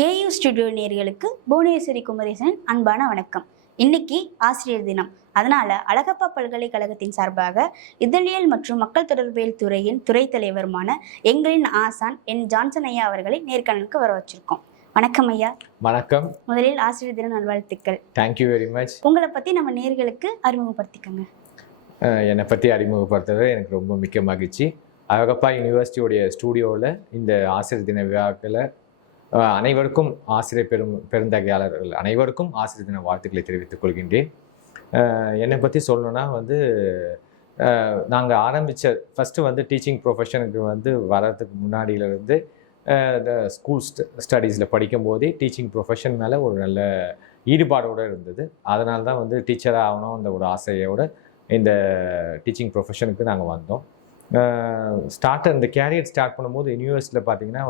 AU studio நேயர்களுக்கு புவனேஸ்வரி குமரேசன் அன்பான வணக்கம். இன்னைக்கு ஆசிரியர் தினம். அதனால அழகப்பா பல்கலைக்கழகத்தின் சார்பாக இதழியல் மற்றும் மக்கள் தொடர்பியல் துறையின் துறை தலைவருமான எங்களின் ஆசான் என் ஜான்சன் ஐயா அவர்களை நேர்காணலுக்கு வர வச்சிருக்கோம். வணக்கம் ஐயா. வணக்கம். முதலில் ஆசிரியர் தின நல்வாழ்த்துக்கள். Thank you very much. உங்களை பத்தி நம்ம நேயர்களுக்கு அறிமுகப்படுத்திக்கோங்க. என்னை பற்றி அறிமுகப்படுத்துறது எனக்கு ரொம்ப மிக்க மகிழ்ச்சி. அழகப்பா யூனிவர்சிட்டியோடைய ஸ்டூடியோவில் இந்த ஆசிரியர் தின விழாக்களை அனைவருக்கும் ஆசிரியர் பெருந்தகையாளர்கள் அனைவருக்கும் ஆசிரியர் தின வாழ்த்துக்களை தெரிவித்துக் கொள்கின்றேன். என்னை பற்றி சொல்லணுன்னா நாங்கள் ஆரம்பித்த ஃபஸ்ட்டு டீச்சிங் ப்ரொஃபஷனுக்கு வர்றதுக்கு முன்னாடியிலேருந்து ஸ்கூல் ஸ்டடீஸில் படிக்கும் போதே டீச்சிங் ப்ரொஃபஷன் மேலே ஒரு நல்ல ஈடுபாடோடு இருந்தது. அதனால தான் டீச்சராக ஆகணும் அந்த ஒரு ஆசையோடு இந்த டீச்சிங் ப்ரொஃபஷனுக்கு நாங்கள் வந்தோம். இந்த கேரியர் ஸ்டார்ட் பண்ணும்போது யூனிவர்சிட்டியில் பார்த்திங்கன்னா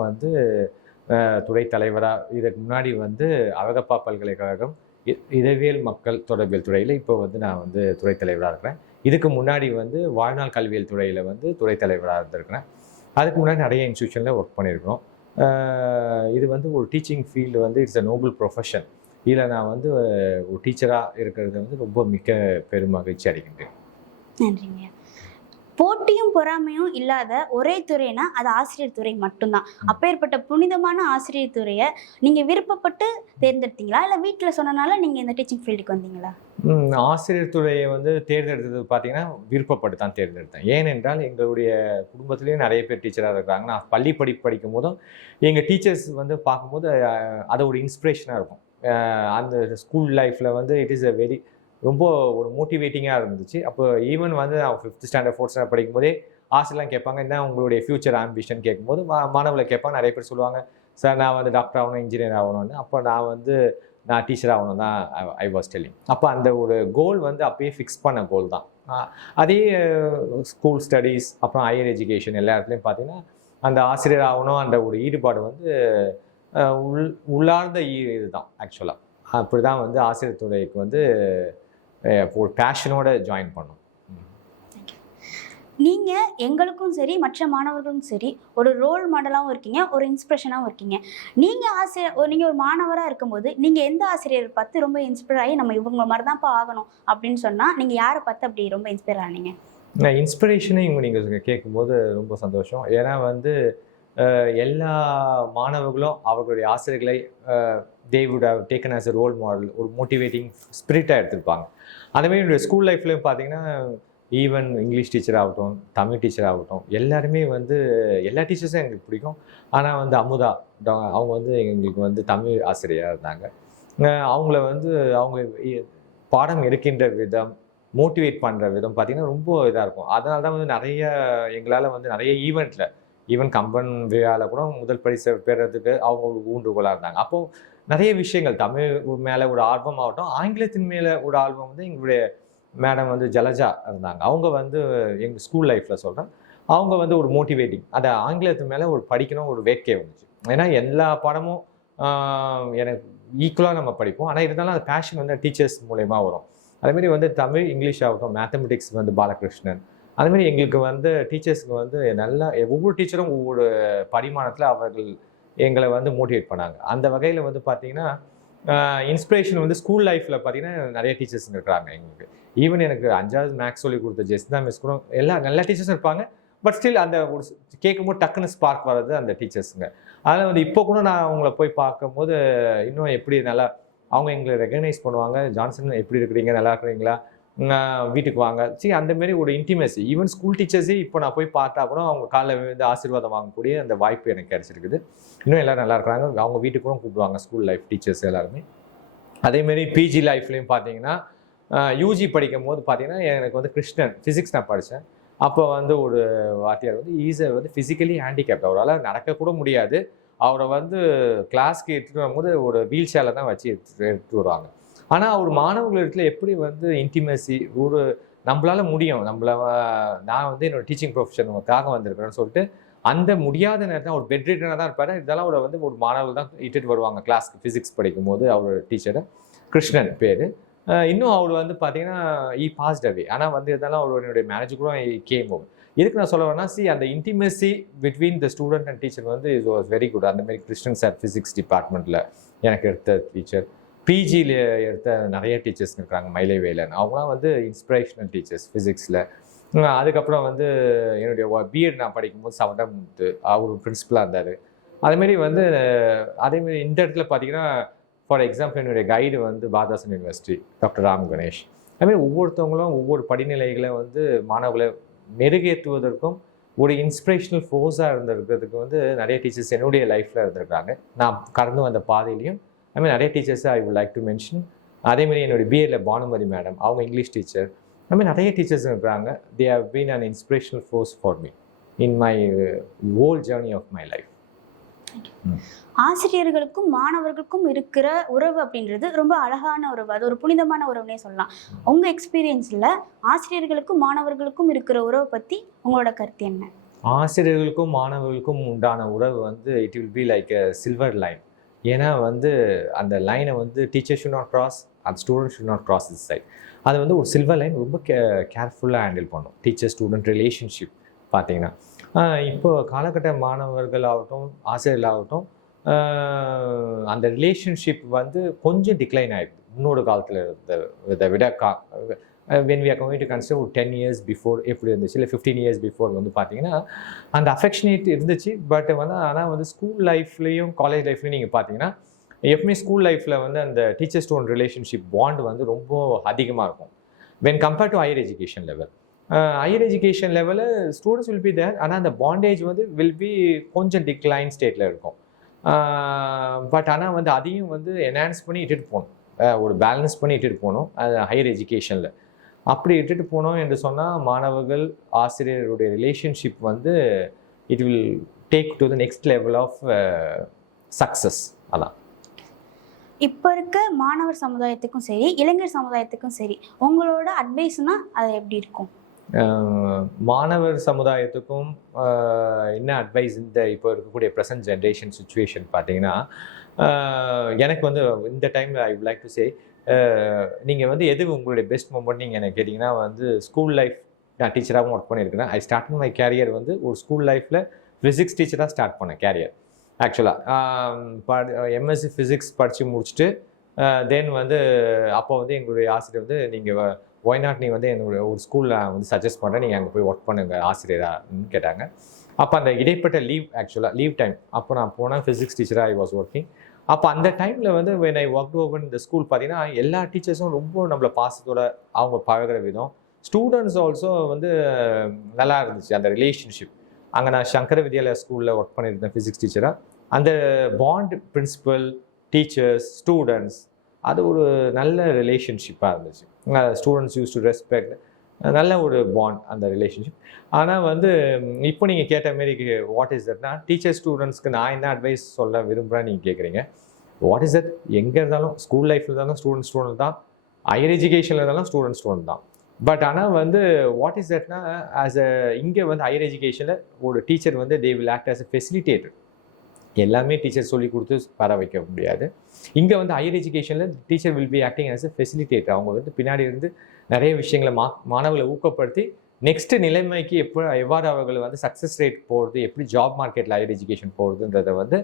துறை தலைவராக இதுக்கு முன்னாடி அழகப்பா பல்கலைக்கழகம் இதழியல் மக்கள் தொடர்பியல் துறையில் இப்போ நான் துறை தலைவராக இருக்கிறேன். இதுக்கு முன்னாடி வாழ்நாள் கல்வியல் துறையில் துறை தலைவராக இருந்திருக்கிறேன். அதுக்கு முன்னாடி நிறைய இன்ஸ்டியூஷனில் ஒர்க் பண்ணியிருக்கிறோம். இது ஒரு teaching field it's a Nobel profession. இதில் நான் ஒரு டீச்சராக இருக்கிறது ரொம்ப மிக்க பெருமகிழ்ச்சி அடைகின்றேன். நன்றிங்க. போட்டியும் பொறாமையும் இல்லாத ஒரே துறைனா அது ஆசிரியர் துறை மட்டும்தான். அப்பேற்பட்ட புனிதமான ஆசிரியர் துறையை நீங்கள் விருப்பப்பட்டு தேர்ந்தெடுத்தீங்களா, இல்லை வீட்டில் சொன்னனால நீங்கள் இந்த டீச்சிங் ஃபீல்டுக்கு வந்தீங்களா? ஆசிரியர் துறையை தேர்ந்தெடுத்தது பார்த்தீங்கன்னா விருப்பப்பட்டு தான் தேர்ந்தெடுத்தேன். ஏனென்றால் எங்களுடைய குடும்பத்துலேயும் நிறைய பேர் டீச்சராக இருக்கிறாங்க. நான் பள்ளி படிக்கும் போதும் எங்கள் டீச்சர்ஸ் பார்க்கும்போது அது ஒரு இன்ஸ்பிரேஷனாக இருக்கும். அந்த ஸ்கூல் லைஃப்பில் இட் இஸ் அ ரொம்ப ஒரு மோட்டிவேட்டிங்காக இருந்துச்சு. அப்போ ஈவன் நான் 5th ஸ்டாண்டர்ட் 4th ஸ்டாண்டர்ட் படிக்கும்போதே ஆசைலாம் கேட்பாங்க, என்ன உங்களுடைய ஃப்யூச்சர் ஆம்பிஷன் கேட்கும்போது மாணவர்களை கேட்பாங்க. நிறைய பேர் சொல்லுவாங்க, சார் நான் டாக்டர் ஆகணும், இன்ஜினியர் ஆகணும்னு. அப்போ நான் டீச்சர் ஆகணும் தான் ஐ வாஸ் டெல்லிங். அப்போ அந்த ஒரு கோல் அப்பயே ஃபிக்ஸ் பண்ண கோல் தான். அதே ஸ்கூல் ஸ்டடீஸ் அப்புறம் ஹையர் எஜுகேஷன் எல்லா இடத்துலையும் பார்த்தீங்கன்னா அந்த ஆசிரியர் ஆகணும் அந்த ஒரு ஈடுபாடு உள்ளார்ந்த இதுதான். ஆக்சுவலாக அப்படி தான் ஆசிரியர் துறைக்கு ஒரு பேஷனோட ஜாயின் பண்ணோம். நீங்கள் எங்களுக்கும் சரி மற்ற மாணவர்களும் சரி ஒரு ரோல் மாடலாகவும் இருக்கீங்க, ஒரு இன்ஸ்பிரேஷனாகவும் இருக்கீங்க. நீங்கள் ஒரு மாணவராக இருக்கும்போது நீங்கள் எந்த ஆசிரியர் பார்த்து ரொம்ப இன்ஸ்பயர் ஆகி நம்ம இவங்க மாதிரி தான்ப்பா ஆகணும் அப்படின்னு சொன்னால் நீங்கள் யாரை பார்த்து அப்படி ரொம்ப இன்ஸ்பயர் ஆனீங்க? இன்ஸ்பிரேஷனை நீங்கள் கேட்கும்போது ரொம்ப சந்தோஷம். ஏன்னா எல்லா மாணவர்களும் அவர்களுடைய ஆசிரியர்களை they would have taken as a role model, ஒரு மோட்டிவேட்டிங் ஸ்பிரிட்டாக எடுத்திருப்பாங்க. அதேமாதிரி என்னுடைய ஸ்கூல் லைஃப்லையும் பார்த்தீங்கன்னா ஈவன் இங்கிலீஷ் டீச்சர் ஆகட்டும், தமிழ் டீச்சர் ஆகட்டும், எல்லாருமே எல்லா டீச்சர்ஸும் எங்களுக்கு பிடிக்கும். ஆனால் அமுதா அவங்க எங்களுக்கு தமிழ் ஆசிரியராக இருந்தாங்க. அவங்கள அவங்க பாடம் எடுக்கின்ற விதம், மோட்டிவேட் பண்ணுற விதம் பார்த்திங்கன்னா ரொம்ப இதாக இருக்கும். அதனால தான் நிறைய எங்களால் நிறைய ஈவன் கம்பன் விழாவில் கூட முதல் பரிசு பெறதுக்கு அவங்க ஒரு ஊன்றுகோலாக இருந்தாங்க. அப்போது நிறைய விஷயங்கள் தமிழ் மேலே ஒரு ஆர்வம் ஆகட்டும், ஆங்கிலத்தின் மேலே ஒரு ஆர்வம் எங்களுடைய மேடம் ஜலஜா இருந்தாங்க. அவங்க எங்கள் ஸ்கூல் லைஃப்பில் சொல்கிறேன், அவங்க ஒரு மோட்டிவேட்டிங் அதை ஆங்கிலத்து மேலே ஒரு படிக்கணும் ஒரு வேட்கை வந்துச்சு. ஏன்னா எல்லா பாடமும் எனக்கு ஈக்குவலாக நம்ம படிப்போம். ஆனால் இருந்தாலும் அந்த பேஷன் டீச்சர்ஸ் மூலயமா வரும். அதேமாதிரி தமிழ் இங்கிலீஷ் ஆகட்டும், மேத்தமெட்டிக்ஸ் பாலகிருஷ்ணன், அதுமாதிரி எங்களுக்கு டீச்சர்ஸுக்கு நல்லா ஒவ்வொரு டீச்சரும் ஒவ்வொரு பரிமாணத்தில் அவர்கள் எங்களை மோட்டிவேட் பண்ணாங்க. அந்த வகையில் பார்த்தீங்கன்னா இன்ஸ்பிரேஷன் ஸ்கூல் லைஃப்பில் பார்த்தீங்கன்னா நிறைய டீச்சர்ஸ் இருக்கிறாங்க எங்களுக்கு. ஈவன் எனக்கு 5வது மேக்ஸ் சொல்லி கொடுத்த ஜெஸ்னா மிஸ் கூட எல்லாம் நல்ல டீச்சர்ஸ் இருப்பாங்க. பட் ஸ்டில் அந்த ஒரு கேட்கும்போது டக்குன்னு ஸ்பார்க் வர்றது அந்த டீச்சர்ஸுங்க. அதனால் இப்போ கூட நான் அவங்கள போய் பார்க்கும்போது இன்னும் எப்படி நல்லா அவங்க எங்களை ரெகக்னைஸ் பண்ணுவாங்க. ஜான்சன் எப்படி இருக்கிறீங்க, நல்லா இருக்கிறீங்களா, வீட்டுக்கு வாங்க, அந்தமாரி ஒரு இன்டிமேசி. ஈவன் ஸ்கூல் டீச்சர்ஸே இப்போ நான் போய் பார்த்தா கூட அவங்க காலையில் ஆசீர்வாதம் வாங்கக்கூடிய அந்த வாய்ப்பு எனக்கு கிடைச்சிருக்குது. இன்னும் எல்லோரும் நல்லா இருக்கிறாங்க. அவங்க வீட்டுக்கு கூட கூப்பிடுவாங்க ஸ்கூல் லைஃப் டீச்சர்ஸ் எல்லாருமே. அதேமாரி பிஜி லைஃப்லையும் பார்த்தீங்கன்னா யூஜி படிக்கும் போது பார்த்தீங்கன்னா எனக்கு கிருஷ்ணன் ஃபிசிக்ஸ் நான் படித்தேன். அப்போ ஒரு வாத்தியார் ஈஸை ஃபிசிக்கலி ஹேண்டிகேப்ட், அவரால் நடக்கக்கூட முடியாது. அவரை கிளாஸ்க்கு எடுத்துகிட்டு வரும்போது ஒரு வீல் சேரில் தான் வச்சு எடுத்துகிட்டு வருவாங்க. ஆனால் ஒரு மாணவர்களிடத்துல எப்படி இன்டிமேசி ஒரு நம்மளால முடியும், நான் என்னோட டீச்சிங் ப்ரொஃபஷனுக்காக வந்திருக்கிறேன்னு சொல்லிட்டு அந்த முடியாத நேரத்தில் ஒரு பெட் ரிட்டனாக தான் இருப்பார். இதெல்லாம் ஒரு மாணவர்கள் தான் இட்டுட்டு வருவாங்க கிளாஸ்க்கு. ஃபிசிக்ஸ் படிக்கும் போது அவர் டீச்சர் கிருஷ்ணன் பேர். இன்னும் அவர் பார்த்தீங்கன்னா பாஸ்ட் அவே. ஆனால் இதெல்லாம் அவர் என்னுடைய மேனேஜர் கூட கேம் ஓவர். இதுக்கு நான் சொல்ல வரேன்னா அந்த intimacy between the student and teacher வந்து இது வாஸ் வெரி குட். அந்த மாதிரி கிருஷ்ணன் சார் ஃபிசிக்ஸ் டிபார்ட்மெண்ட்டில் எனக்கு எடுத்த டீச்சர், பிஜியில் எடுத்த நிறைய டீச்சர்ஸ் இருக்கிறாங்க, மயிலை வேலன், அவங்களாம் வந்து இன்ஸ்பிரேஷனல் டீச்சர்ஸ் ஃபிசிக்ஸில். அதுக்கப்புறம் வந்து என்னுடைய பிஎட் நான் படிக்கும்போது சவண்டமுத்து அவர் பிரின்சிபலாக இருந்தார். அதேமாரி வந்து அதேமாரி இந்த இடத்துல பார்த்தீங்கன்னா ஃபார் எக்ஸாம்பிள் என்னுடைய கைடு வந்து பாரதாசன் யூனிவர்சிட்டி டாக்டர் ராம் கணேஷ். அதுமாதிரி ஒவ்வொருத்தவங்களும் ஒவ்வொரு படிநிலைகளை வந்து மாணவர்களை மெருகேற்றுவதற்கும் ஒரு இன்ஸ்பிரேஷனல் ஃபோர்ஸாக இருந்திருக்கிறதுக்கு வந்து நிறைய டீச்சர்ஸ் என்னுடைய லைஃப்பில் இருந்திருக்காங்க. நான் கடந்து வந்த பாதையிலையும் அதுமாதிரி நிறைய டீச்சர்ஸை I would like to mention. அதேமாதிரி என்னுடைய பிஏல பானுமதி மேடம், அவங்க இங்கிலீஷ் டீச்சர். அதுமாதிரி நிறைய டீச்சர்ஸ் இருக்கிறாங்க. They have been an inspirational force for me in my whole journey of my life. ஆசிரியர்களுக்கும் மாணவர்களுக்கும் இருக்கிற உறவு அப்படின்றது ரொம்ப அழகான உறவு, அது ஒரு புனிதமான உறவுனே சொல்லலாம். உங்க எக்ஸ்பீரியன்ஸ்ல ஆசிரியர்களுக்கும் மாணவர்களுக்கும் இருக்கிற உறவை பத்தி உங்களோட கருத்து என்ன? ஆசிரியர்களுக்கும் மாணவர்களுக்கும் உண்டான உறவு வந்து it will be like a silver line. ஏன்னா வந்து அந்த லைனை வந்து டீச்சர் ஷுட் நாட் கிராஸ், அந்த student should not cross this side. அது வந்து ஒரு சில்வர் லைன், ரொம்ப கேர்ஃபுல்லாக ஹேண்டில் பண்ணும் டீச்சர் ஸ்டூடெண்ட் ரிலேஷன்ஷிப். பார்த்தீங்கன்னா இப்போ காலகட்ட மாணவர்கள் ஆகட்டும் ஆசிரியர்களாகட்டும் அந்த ரிலேஷன்ஷிப் வந்து கொஞ்சம் டிக்ளைன் ஆகிடுது முன்னோரு காலத்தில் இருந்ததை விட. When we are going to consider ஒரு 10 years பிஃபோர் எப்படி இருந்துச்சு, இல்லை 15 years பிஃபோர் வந்து பார்த்தீங்கன்னா அந்த அஃபெக்ஷனேட் இருந்துச்சு. பட் வந்து ஆனால் வந்து ஸ்கூல் லைஃப்லேயும் காலேஜ் லைஃப்லையும் நீங்கள் பார்த்தீங்கன்னா எப்பவுமே ஸ்கூல் லைஃப்பில் வந்து அந்த டீச்சர் ஸ்டூடெண்ட் ரிலேஷன்ஷிப் பாண்ட் வந்து ரொம்ப அதிகமாக இருக்கும் when compared to higher education level. Higher education லெவலில் ஸ்டூடெண்ட்ஸ் வில் பி தேர், ஆனால் அந்த பாண்டேஜ் வந்து வில் பி கொஞ்சம் டிக்ளைன் ஸ்டேட்டில் இருக்கும். பட் ஆனால் வந்து அதையும் வந்து என்ஹான்ஸ் பண்ணி இட்டுட்டு போகணும், ஒரு பேலன்ஸ் பண்ணி இட்டுட்டு போகணும் அது ஹையர் எஜுகேஷனில். அப்படி இட்டுட்டு போனோம் என்று சொன்னால் மாணவர்கள் ஆசிரியருடைய ரிலேஷன்ஷிப் வந்து it will take to the next level of success. அதான் இப்போ இருக்க மாணவர் சமுதாயத்துக்கும் சரி இளைஞர் சமுதாயத்துக்கும் சரி உங்களோட அட்வைஸ்னா அது எப்படி இருக்கும்? மாணவர் சமுதாயத்துக்கும் என்ன அட்வைஸ் இந்த இப்போ இருக்கக்கூடிய ப்ரெசன்ட் ஜென்ரேஷன் சுச்சுவேஷன் பார்த்தீங்கன்னா எனக்கு வந்து இந்த time I would like to say நீங்கள் வந்து எது உங்களுடைய பெஸ்ட் மூமெண்ட் நீங்கள் எனக்கு கேட்டிங்கன்னா வந்து ஸ்கூல் லைஃப். நான் டீச்சராகவும் ஒர்க் பண்ணியிருக்கிறேன். ஐ ஸ்டார்ட் மை கேரியர் வந்து ஒரு ஸ்கூல் லைஃப்பில் ஃபிசிக்ஸ் டீச்சராக ஸ்டார்ட் பண்ணேன் கேரியர். ஆக்சுவலாக எம்எஸ்சி ஃபிசிக்ஸ் படித்து முடிச்சுட்டு தென் வந்து அப்போ வந்து எங்களுடைய ஆசிரியர் வந்து நீங்கள் ஒய்நாட் நீ வந்து என்னுடைய ஒரு ஸ்கூலில் வந்து சஜஸ்ட் பண்ணுறேன், நீங்கள் அங்கே போய் ஒர்க் பண்ணுங்க ஆசிரியரான்னு கேட்டாங்க. அப்போ அந்த இடைப்பட்ட லீவ் டைம் அப்போ நான் போனேன் ஃபிசிக்ஸ் டீச்சராக ஐ வாஸ் ஒர்க்கிங். அப்போ அந்த டைமில் வந்து வென் ஐ ஒர்க் ஓவர் இந்த ஸ்கூல் பார்த்தீங்கன்னா எல்லா டீச்சர்ஸும் ரொம்ப நம்மளை பாசத்தோட அவங்க பழகிற விதம், ஸ்டூடெண்ட்ஸ் ஆல்சோ வந்து நல்லா இருந்துச்சு அந்த ரிலேஷன்ஷிப். அங்கே நான் சங்கர வித்யாலயா ஸ்கூலில் ஒர்க் பண்ணியிருந்தேன் ஃபிசிக்ஸ் டீச்சராக. அந்த பாண்ட் பிரின்சிபல் டீச்சர்ஸ் ஸ்டூடெண்ட்ஸ் அது ஒரு நல்ல ரிலேஷன்ஷிப்பாக இருந்துச்சு. ஸ்டூடெண்ட்ஸ் யூஸ் டு ரெஸ்பெக்ட், நல்ல ஒரு பாண்ட் அந்த ரிலேஷன்ஷிப். ஆனால் வந்து இப்போ நீங்கள் கேட்ட மாரி வாட் இஸ் தட்னா டீச்சர் ஸ்டூடெண்ட்ஸ்க்கு நான் என்ன அட்வைஸ் சொல்ல விரும்புகிறேன் நீங்கள் கேட்குறீங்க. வாட் இஸ் தட் எங்கே இருந்தாலும் ஸ்கூல் லைஃப்பில் இருந்தாலும் ஸ்டூடெண்ட் தான், ஹையர் எஜுகேஷனில் இருந்தாலும் ஸ்டூடெண்ட் தான். பட் ஆனால் வந்து வாட் இஸ் தட்னா ஆஸ் அ இங்கே வந்து ஹையர் எஜுகேஷனில் ஒரு டீச்சர் வந்து they will act as a facilitator. எல்லாமே டீச்சர் சொல்லி கொடுத்து வர வைக்க முடியாது. இங்கே வந்து ஹையர் எஜுகேஷனில் teacher will be acting as a facilitator. அவங்க வந்து பின்னாடி இருந்து நிறைய விஷயங்களை மாணவர்களை ஊக்கப்படுத்தி நெக்ஸ்ட் நிலைமைக்கு எவ்வாறு அவர்கள் வந்து சக்ஸஸ் ரேட் போகிறது, எப்படி ஜாப் மார்க்கெட்டில் ஹையர் எஜுகேஷன் போகிறதுன்றதை வந்து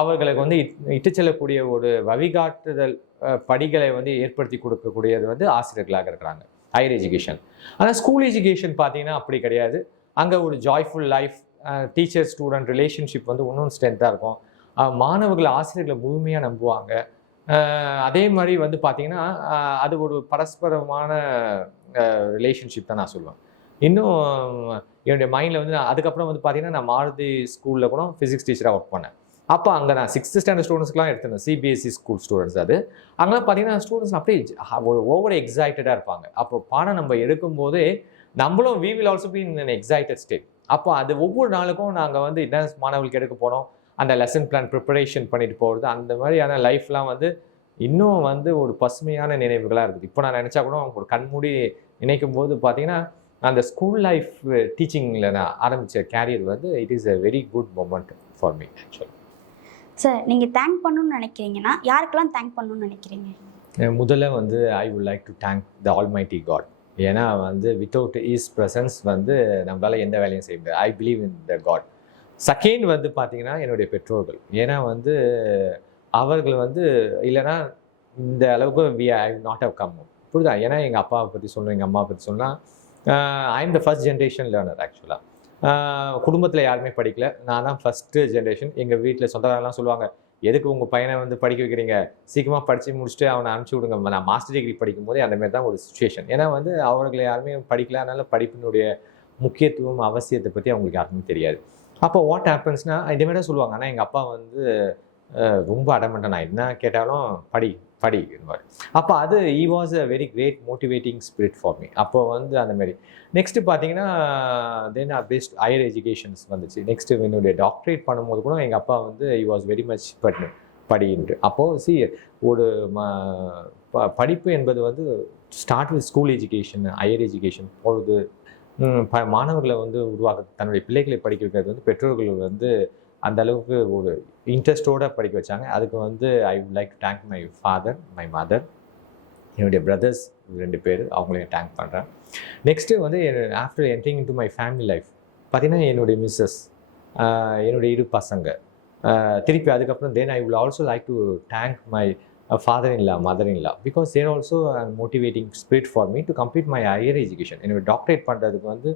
அவர்களுக்கு வந்து இட்டு செல்லக்கூடிய ஒரு வழிகாட்டுதல் படிகளை வந்து ஏற்படுத்தி கொடுக்கக்கூடியது வந்து ஆசிரியர்களாக இருக்கிறாங்க ஹையர் எஜுகேஷன். ஆனால் ஸ்கூல் எஜுகேஷன் பார்த்தீங்கன்னா அப்படி கிடையாது. அங்கே ஒரு joyful life, teacher student relationship வந்து இன்னும் ஸ்ட்ரென்த்தாக இருக்கும். மாணவர்கள் ஆசிரியர்களை முழுமையாக நம்புவாங்க. அதே மாதிரி வந்து பார்த்தீங்கன்னா அது ஒரு பரஸ்பரமான ரிலேஷன்ஷிப் தான் நான் சொல்லுவேன். இன்னும் என்னுடைய மைண்டில் வந்து அதுக்கப்புறம் வந்து பார்த்தீங்கன்னா நான் மாருதி ஸ்கூலில் கூட ஃபிசிக்ஸ் டீச்சராக ஒர்க் பண்ணேன். அப்போ அங்கே நான் 6th standard ஸ்டூடெண்ட்ஸ்க்குலாம் எடுத்திருந்தேன், சிபிஎஸ்சி ஸ்கூல் ஸ்டூடெண்ட்ஸ். அது அங்கெல்லாம் பார்த்தீங்கன்னா ஸ்டூடெண்ட்ஸ் அப்படியே ஓவர் எக்ஸைட்டடாக இருப்பாங்க. அப்போ பாடம் நம்ம எடுக்கும்போதே நம்மளும் we will also be in excited state. அப்போ அது ஒவ்வொரு நாளுக்கும் நாங்கள் வந்து என்ன மாணவர்களுக்கு எடுக்க போனோம், அந்த லெசன் பிளான் ப்ரிப்பரேஷன் பண்ணிட்டு போகிறது, அந்த மாதிரியான லைஃப்லாம் வந்து இன்னும் வந்து ஒரு பசுமையான நினைவுகளாக இருக்குது. இப்போ நான் நினச்சா கூட ஒரு கண்மூடி நினைக்கும் போது பார்த்தீங்கன்னா அந்த ஸ்கூல் லைஃப் டீச்சிங்கில் நான் ஆரம்பித்த கேரியர் வந்து it is a very good moment for me actually. Sir நீங்கள் தேங்க் பண்ணணும்னு நினைக்கிறீங்கன்னா யாருக்கெல்லாம் தேங்க் பண்ணணும்னு நினைக்கிறீங்க? முதல்ல வந்து I would like to thank the almighty God. ஏன்னா வந்து வித்தவுட் இஸ் ப்ரெசன்ஸ் வந்து நம்மளால எந்த வேலையும் செய்ய முடியாது. I believe in the God. Second வந்து பார்த்தீங்கன்னா என்னுடைய பெற்றோர்கள். ஏன்னா வந்து அவர்கள் வந்து இல்லைன்னா இந்த அளவுக்கு ஐ நாட் ஹவ் கம். புரியுதா? ஏன்னா எங்கள் அப்பாவை பற்றி சொல்லணும், எங்கள் அம்மாவை பற்றி சொன்னால் I am the first generation learner ஆக்சுவலாக. குடும்பத்தில் யாருமே படிக்கல, நான் தான் ஃபஸ்ட்டு ஜென்ரேஷன். எங்கள் வீட்டில் சொந்தக்காரெல்லாம் சொல்லுவாங்க, எதுக்கு உங்கள் பையனை வந்து படிக்க வைக்கிறீங்க, சீக்கிரமாக படித்து முடிச்சுட்டு அவனை அனுப்பிச்சி விடுங்க. நான் மாஸ்டர் டிகிரி படிக்கும் போதே அந்தமாரி தான் ஒரு சுச்சுவேஷன். ஏன்னா வந்து அவர்களை யாருமே படிக்கல, அதனால படிப்பினுடைய முக்கியத்துவம் அவசியத்தை பற்றி அவங்களுக்கு யாருக்குமே தெரியாது. அப்போ வாட் ஹேப்பன்ஸ்னா இந்த மாதிரி தான் சொல்லுவாங்க. ஆனால் எங்கள் அப்பா வந்து ரொம்ப அடமெண்ட்டாக, நான் என்ன கேட்டாலும் படி மாதிரி. அப்போ அது he was a very great motivating spirit for me. அப்போ வந்து அந்தமாரி நெக்ஸ்ட்டு பார்த்தீங்கன்னா தென் பெஸ்ட் ஹையர் எஜுகேஷன்ஸ் வந்துச்சு. நெக்ஸ்ட்டு என்னுடைய டாக்டரேட் பண்ணும்போது கூட எங்கள் அப்பா வந்து ஈ வாஸ் வெரி மச் படின்ட்டு. அப்போது ஒரு படிப்பு என்பது வந்து start with school education, higher education போகிறது, மாணவர்களை வந்து உருவாக்க, தன்னுடைய பிள்ளைகளை படிக்க வைக்கிறது வந்து பெற்றோர்கள் வந்து அந்த அளவுக்கு ஒரு இன்ட்ரெஸ்டோடு படிக்க வச்சாங்க. அதுக்கு வந்து I would like to thank my father, my mother, என்னுடைய பிரதர்ஸ் 2 பேர், அவங்களையும் தேங்க் பண்ணுறேன். நெக்ஸ்ட்டு வந்து after entering into my family life பார்த்தீங்கன்னா என்னுடைய மிஸ்ஸஸ், என்னுடைய 2 பசங்க, திருப்பி அதுக்கப்புறம் then I will also like to thank my father-in-law, mother-in-law, because they are also a motivating spirit for me to complete my higher education. என்னோட doctorate பண்ணுறதுக்கு வந்து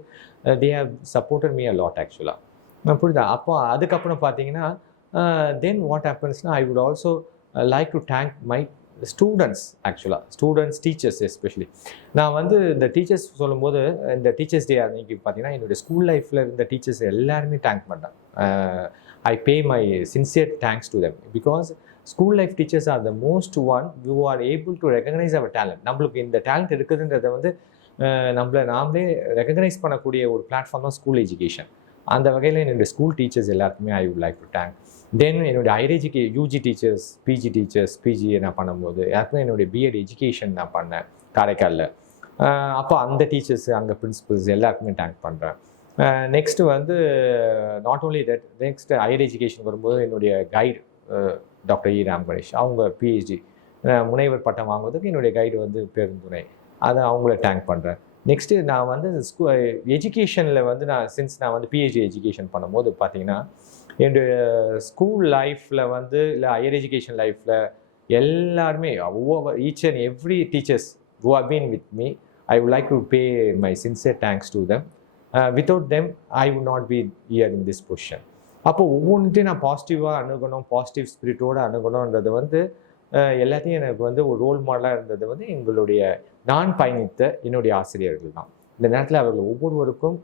they have supported me a lot actually. புரியுதா? அப்போ அதுக்கப்புறம் பார்த்தீங்கன்னா then what ஹேப்பன்ஸ்னா I would also like to thank my students ஆக்சுவலாக, students, teachers especially. நான் வந்து இந்த டீச்சர்ஸ் சொல்லும்போது இந்த டீச்சர்ஸ் டே அன்றைக்கி பார்த்தீங்கன்னா என்னுடைய ஸ்கூல் லைஃப்பில் இருந்த டீச்சர்ஸ் எல்லாருமே தேங்க் பண்ணுறேன். I pay my sincere thanks to them, because school life teachers are the most one you are able to recognise our talent. நம்மளுக்கு இந்த டேலண்ட் இருக்குதுன்றதை வந்து நாமளே ரெகக்னைஸ் பண்ணக்கூடிய ஒரு பிளாட்ஃபார்ம் தான் ஸ்கூல் எஜுகேஷன். அந்த வகையில் என்னுடைய ஸ்கூல் டீச்சர்ஸ் எல்லாருக்குமே I would like to thank. Then என்னுடைய higher UG teachers, PG teachers, PG நான் பண்ணும்போது யாருக்கும் என்னுடைய பிஎட் எஜுகேஷன் நான் பண்ணேன் காரைக்காலில். அப்போ அந்த டீச்சர்ஸ், அங்கே பிரின்சிபல்ஸ் எல்லாருக்குமே தேங்க் பண்ணுறேன். நெக்ஸ்ட்டு வந்து not only that, next higher education வரும்போது என்னுடைய கைடு டாக்டர் இ ராம் கணேஷ், அவங்க பிஹெச்டி முனைவர் பட்டம் வாங்குவதற்கு என்னுடைய கைடு வந்து பெருந்துணை, அதை அவங்கள தேங்க் பண்ணுறேன். நெக்ஸ்ட்டு நான் வந்து எஜுகேஷனில் வந்து நான் வந்து பிஹெச்டி எஜுகேஷன் பண்ணும்போது பார்த்தீங்கன்னா என்னுடைய ஸ்கூல் லைஃப்பில் வந்து இல்லை ஹையர் எஜுகேஷன் லைஃப்பில் எல்லாருமே each and every teachers who have been with me, I would like to pay my sincere thanks to them. Without them, I would not be here in this position. அப்போ ஒவ்வொன்றையும் நான் பாசிட்டிவாக அணுகணும், positive ஸ்பிரிட்டோடு அணுகணுன்றது வந்து எல்லாத்தையும் எனக்கு வந்து ஒரு ரோல் மாடலாக இருந்தது வந்து எங்களுடைய நான் பயணித்த என்னுடைய ஆசிரியர்கள் தான். இந்த நேரத்தில் அவர்கள் ஒவ்வொருவருக்கும்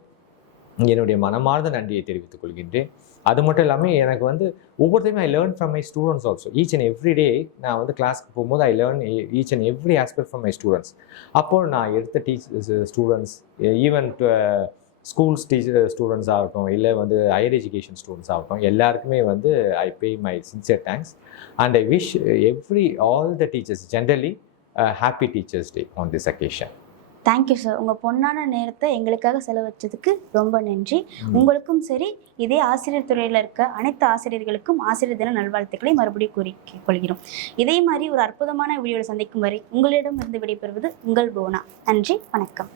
என்னுடைய மனமார்ந்த நன்றியை தெரிவித்துக் கொள்கின்றேன். அது மட்டும் இல்லாமல் எனக்கு வந்து ஒவ்வொருத்தையுமே I learn from my students also. Each and every day நான் வந்து கிளாஸ்க்கு போகும்போது I learn each and every aspect from my students. அப்போது நான் எடுத்த ஸ்டூடெண்ட்ஸ், ஈவன் ஸ்கூல்ஸ் ஸ்டூடெண்ட்ஸ் ஆகட்டும், இல்லை வந்து ஹையர் எஜுகேஷன் ஸ்டூடெண்ட்ஸ் ஆகட்டும், எல்லாருக்குமே வந்து I pay my sincere thanks and I wish all the teachers generally happy teachers day on this occasion. Thank you sir. உங்கள் பொன்னான நேரத்தை எங்களுக்காக செலவச்சதுக்கு ரொம்ப நன்றி. உங்களுக்கும் சரி, இதே ஆசிரியர் துறையில் இருக்க அனைத்து ஆசிரியர்களுக்கும் ஆசிரியர் தின நல்வாழ்த்துக்களை மறுபடியும் கூறிக்கொள்கிறோம். இதே மாதிரி ஒரு அற்புதமான வீடியோவில் சந்திக்கும் வரை உங்களிடமிருந்து விடைபெறுவது உங்கள் போனா. நன்றி, வணக்கம்.